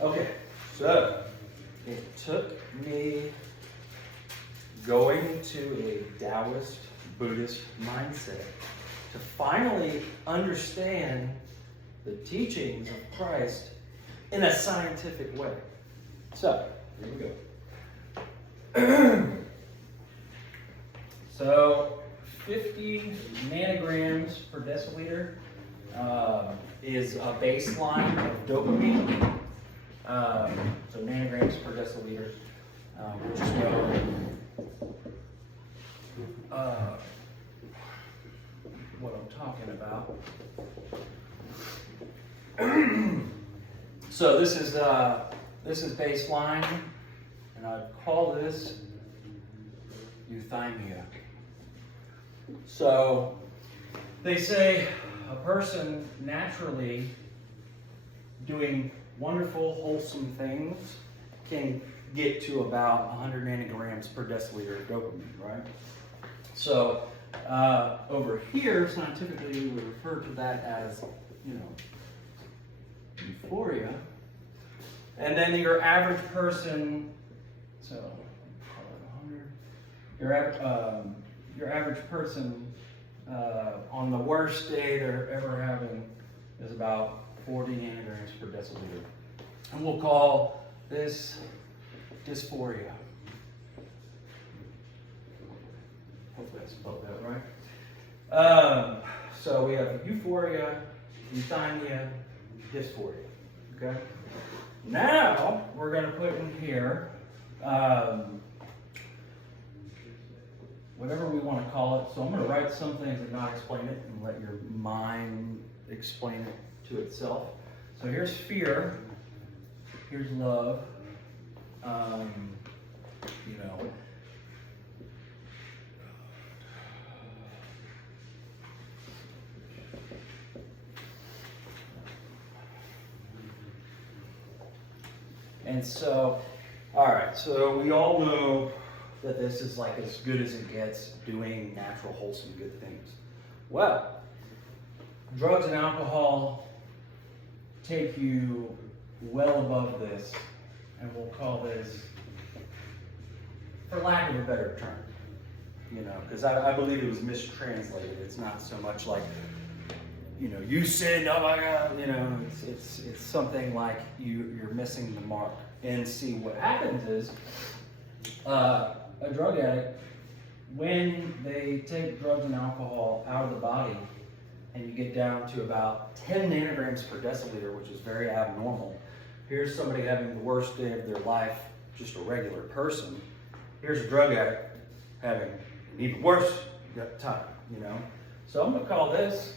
Okay, so it took me going to a Taoist Buddhist mindset to finally understand the teachings of Christ in a scientific way. So, here we go. So, 50 nanograms per deciliter is a baseline of dopamine. So nanograms per deciliter, which is what I'm talking about. So this is baseline, and I'd call this euthymia. So they say a person naturally doing wonderful, wholesome things can get to about 100 nanograms per deciliter of dopamine, right? So over here, scientifically, we would refer to that as, euphoria. And then your average person, so call it 100. Your average person on the worst day they're ever having is about 40 nanograms per deciliter. And we'll call this dysphoria. Hopefully I spelled that right. So we have euphoria, euthymia, dysphoria. Okay? Now we're going to put in here whatever we want to call it. So I'm going to write some things and not explain it and let your mind explain it to itself. So here's fear. Here's love. And so, all right, so we all know that this is like as good as it gets, doing natural, wholesome, good things. Well, drugs and alcohol take you well above this, and we'll call this, for lack of a better term, because I believe it was mistranslated. It's not so much like, you sinned, oh my God, it's something like you're missing the mark. And see, what happens is, a drug addict, when they take drugs and alcohol out of the body, and you get down to about 10 nanograms per deciliter, which is very abnormal. Here's somebody having the worst day of their life, just a regular person. Here's a drug addict having an even worse time, So I'm going to call this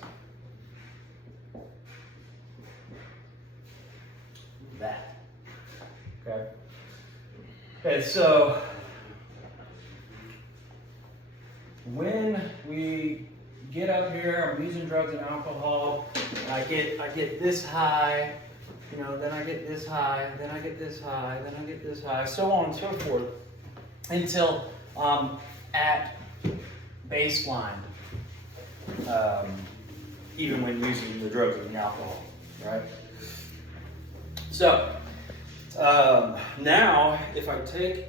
that. Okay? And so when we get up here, I'm using drugs and alcohol, I get this high, then I get this high, then I get this high, then I get this high, so on and so forth, until at baseline, even when using the drugs and the alcohol, right? So, now, if I take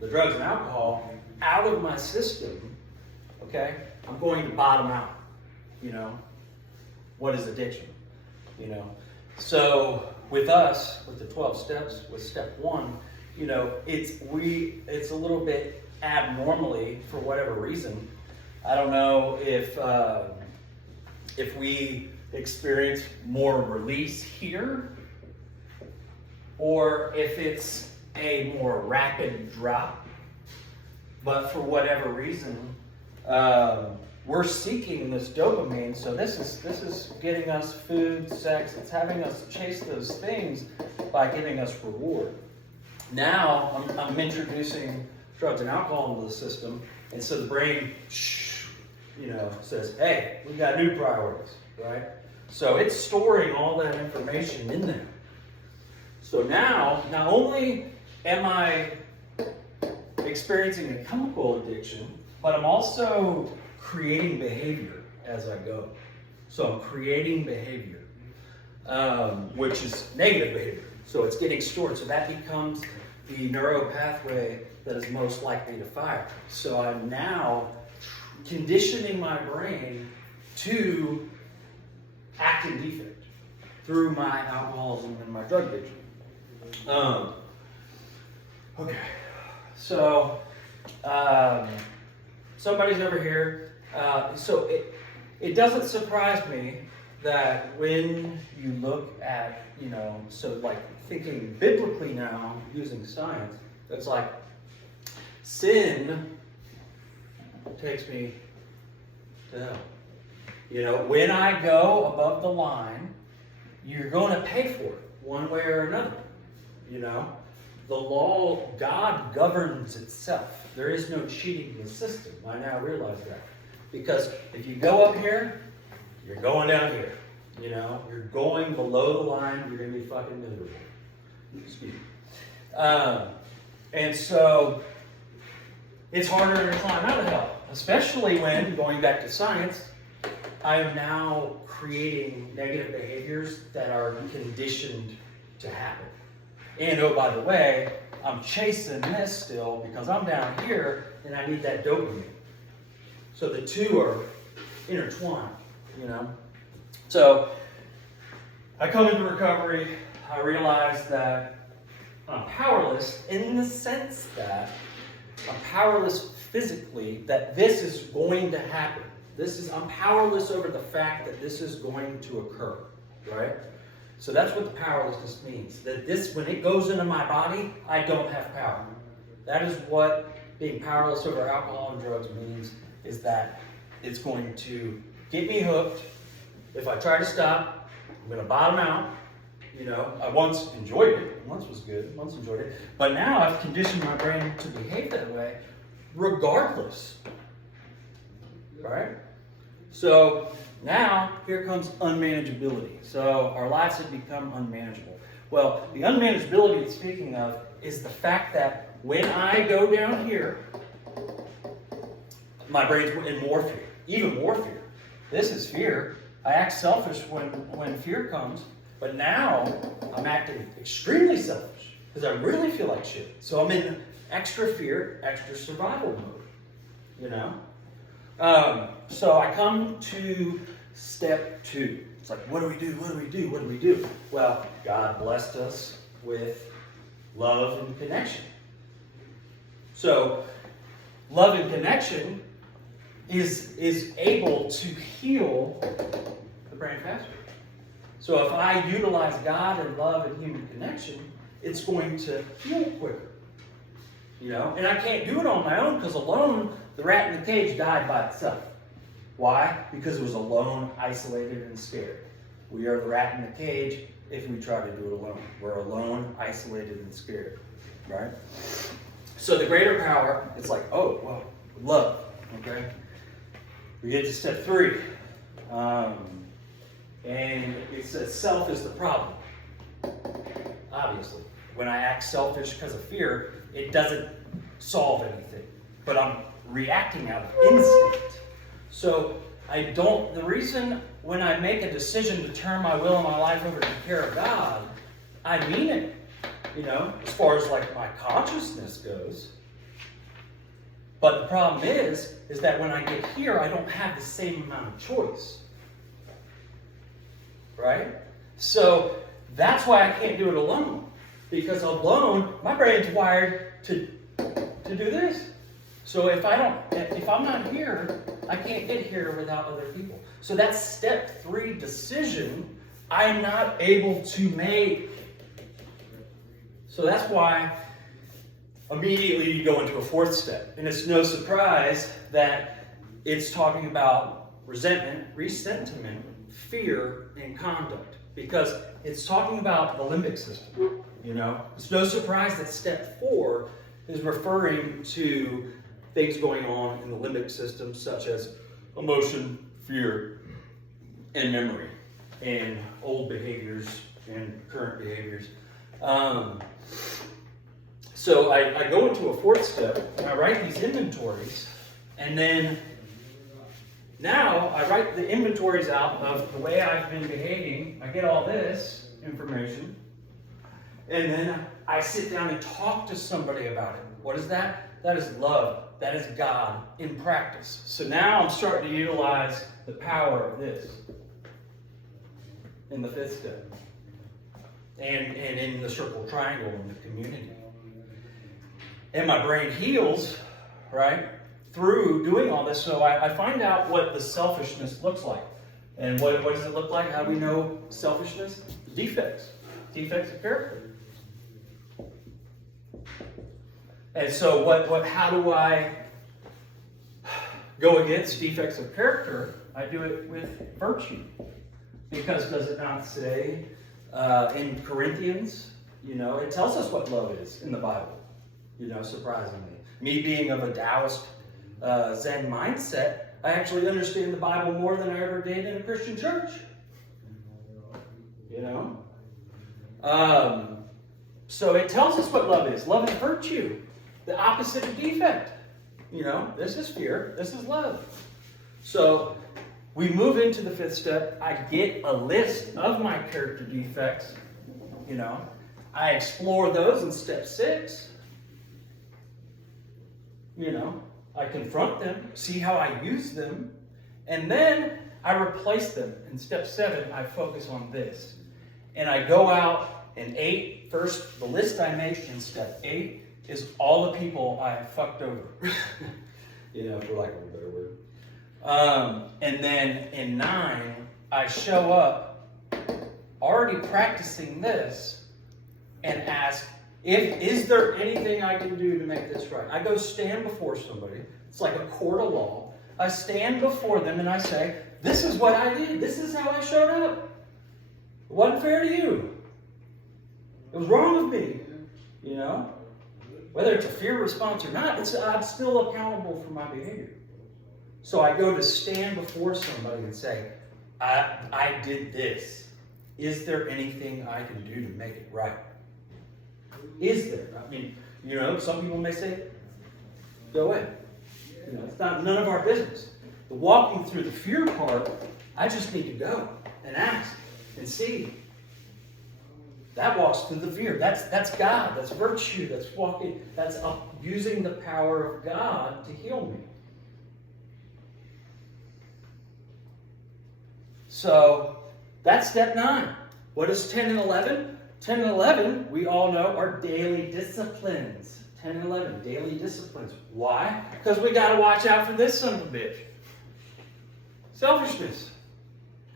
the drugs and alcohol out of my system, okay, I'm going to bottom out. What is addiction? So with us, with the 12 steps, with step 1, it's a little bit abnormally for whatever reason. I don't know if we experience more release here, or if it's a more rapid drop. But for whatever reason, we're seeking this dopamine. So this is getting us food, sex. It's having us chase those things by giving us reward. Now I'm introducing drugs and alcohol into the system, and so the brain, says, "Hey, we've got new priorities," right? So it's storing all that information in there. So now, not only am I experiencing a chemical addiction, but I'm also creating behavior as I go. So I'm creating behavior. which is negative behavior. So it's getting stored. So that becomes the neural pathway that is most likely to fire. So I'm now conditioning my brain to act in defect through my alcoholism and my drug addiction. Okay, so somebody's over here. So it doesn't surprise me that when you look at, so like thinking biblically now, using science, it's like sin takes me to hell. When I go above the line, you're going to pay for it one way or another. The law, God governs itself. There is no cheating the system. I now realize that. Because if you go up here, you're going down here. You're going below the line, you're going to be fucking miserable. Excuse me. And so, it's harder to climb out of hell. Especially when, going back to science, I am now creating negative behaviors that are conditioned to happen. And oh, by the way, I'm chasing this still because I'm down here and I need that dopamine. So the two are intertwined, So I come into recovery, I realize that I'm powerless in the sense that I'm powerless physically, that this is going to happen. I'm powerless over the fact that this is going to occur, right? So that's what the powerlessness means. That this, when it goes into my body, I don't have power. That is what being powerless over alcohol and drugs means, is that it's going to get me hooked. If I try to stop, I'm going to bottom out. I once enjoyed it. Once was good. Once enjoyed it. But now I've conditioned my brain to behave that way regardless. Right? So now here comes unmanageability. So our lives have become unmanageable. Well, the unmanageability it's speaking of is the fact that when I go down here, my brain's in more fear, even more fear. This is fear. I act selfish when fear comes, but now I'm acting extremely selfish because I really feel like shit. So I'm in extra fear, extra survival mode, So I come to step 2. It's like, what do we do? What do we do? What do we do? Well, God blessed us with love and connection. So love and connection is able to heal the brain faster. So if I utilize God and love and human connection, it's going to heal quicker. And I can't do it on my own because alone, the rat in the cage died by itself. Why? Because it was alone, isolated, and scared. We are the rat in the cage if we try to do it alone. We're alone, isolated, and scared. Right? So the greater power, it's like, oh, well, love. Okay? We get to step 3. And it says self is the problem. Obviously. When I act selfish because of fear, it doesn't solve anything. But I'm reacting out of instinct. So the reason when I make a decision to turn my will and my life over to the care of God, I mean it. As far as like my consciousness goes. But the problem is that when I get here, I don't have the same amount of choice. Right? So that's why I can't do it alone. Because alone, my brain's wired to do this. So if I'm not here, I can't get here without other people. So that step 3 decision, I'm not able to make. So that's why immediately you go into a 4th step. And it's no surprise that it's talking about resentment, fear, and conduct. Because it's talking about the limbic system. It's no surprise that step 4 is referring to things going on in the limbic system, such as emotion, fear, and memory, and old behaviors and current behaviors. So I go into a 4th step, and I write these inventories, and then Now, I write the inventories out of the way I've been behaving. I get all this information. And then I sit down and talk to somebody about it. What is that? That is love. That is God in practice. So now I'm starting to utilize the power of this in the fifth step. And in the circle triangle in the community. And my brain heals, right, through doing all this. So I find out what the selfishness looks like. And what does it look like? How do we know selfishness? Defects. Defects of character. And so how do I go against defects of character? I do it with virtue. Because does it not say in Corinthians, it tells us what love is in the Bible, surprisingly. Me being of a Taoist Zen mindset, I actually understand the Bible more than I ever did in a Christian church. So it tells us what love is. Love is virtue. The opposite of defect. This is fear. This is love. So we move into the fifth step. I get a list of my character defects. I explore those in step 6. I confront them, see how I use them, and then I replace them. In step 7, I focus on this. And I go out and 8, first, the list I make in step 8 is all the people I have fucked over. For lack of a better word. And then in 9, I show up already practicing this and ask, is there anything I can do to make this right? I go stand before somebody. It's like a court of law. I stand before them and I say, this is what I did. This is how I showed up. It wasn't fair to you. It was wrong with me. Whether it's a fear response or not, I'm still accountable for my behavior. So I go to stand before somebody and say, I did this. Is there anything I can do to make it right? Is there? Some people may say, go ahead. It's none of our business. The walking through the fear part, I just need to go and ask and see. That walks through the fear. That's God. That's virtue. That's walking. That's using the power of God to heal me. So that's step 9. What is 10 and 11? 10 and 11, we all know, are daily disciplines. 10 and 11, daily disciplines. Why? Because we got to watch out for this son of a bitch. Selfishness.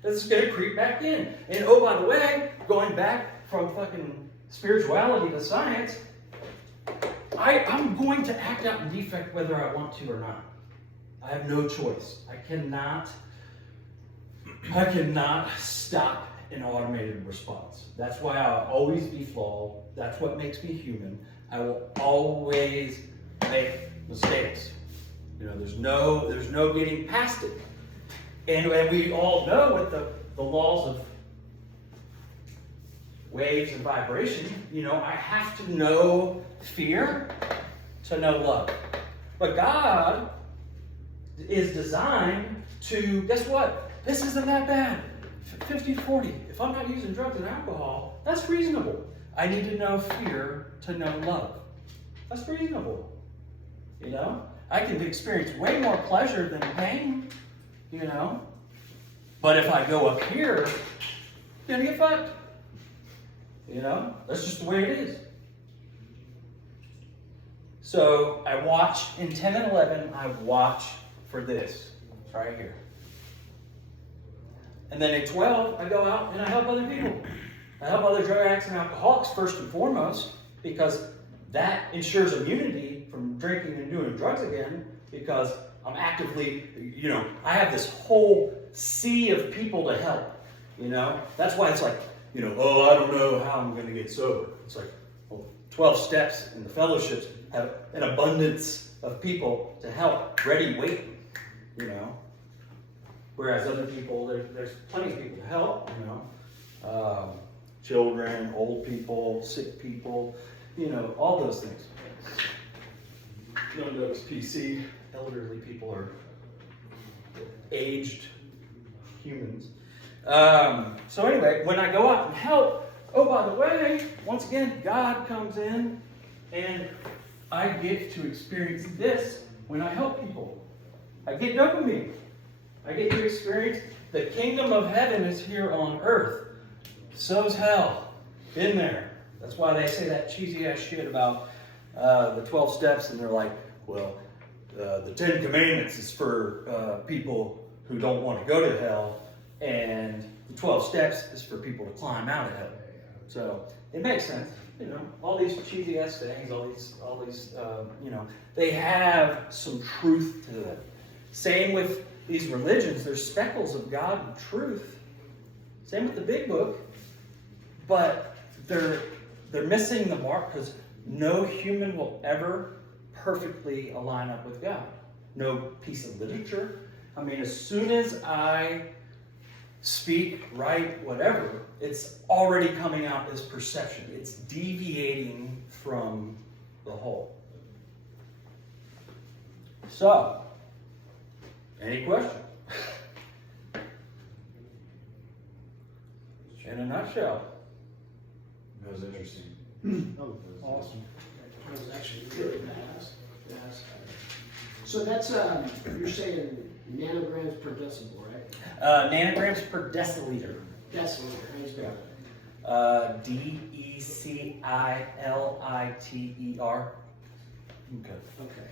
This is going to creep back in. And oh, by the way, going back from fucking spirituality to science, I'm going to act out in defect whether I want to or not. I have no choice. I cannot stop an automated response. That's why I'll always be flawed. That's what makes me human. I will always make mistakes. There's no getting past it. And we all know what the laws of waves and vibration, I have to know fear to know love. But God is designed to, guess what? This isn't that bad. 50-40. If I'm not using drugs and alcohol, that's reasonable. I need to know fear to know love. That's reasonable. I can experience way more pleasure than pain, But if I go up here, I'm going to get fucked. That's just the way it is. So I watch, in 10 and 11, I watch for this, right here. And then in 12, I go out and I help other people. I help other drug addicts and alcoholics first and foremost, because that ensures immunity from drinking and doing drugs again, because I'm actively, I have this whole sea of people to help, That's why it's like, I don't know how I'm going to get sober. It's like, 12 steps in the fellowships have an abundance of people to help, ready, waiting, Whereas other people, there's plenty of people to help, children, old people, sick people, all those things. None of those PC, elderly people are aged humans. So anyway, when I go out and help, oh, by the way, once again, God comes in and I get to experience this when I help people. I get dopamine. I get to experience the kingdom of heaven is here on earth. So's hell. Been there. That's why they say that cheesy ass shit about the 12 steps, and they're like, well, the 10 commandments is for people who don't want to go to hell, and the 12 steps is for people to climb out of hell. So it makes sense. You know, all these cheesy ass things, all these, you know, they have some truth to them. Same with these religions. There's speckles of God and truth. Same with the big book, but they're missing the mark because no human will ever perfectly align up with God. No piece of literature. I mean, as soon as I speak, write, whatever, it's already coming out as perception. It's deviating from the whole. So, any question? In a nutshell. That was interesting. Oh, awesome. That was actually really fast. Yes. So that's, you're saying nanograms per decibel, right? Nanograms per deciliter. Deciliter, how you spell DECILITER. Okay. that? Okay.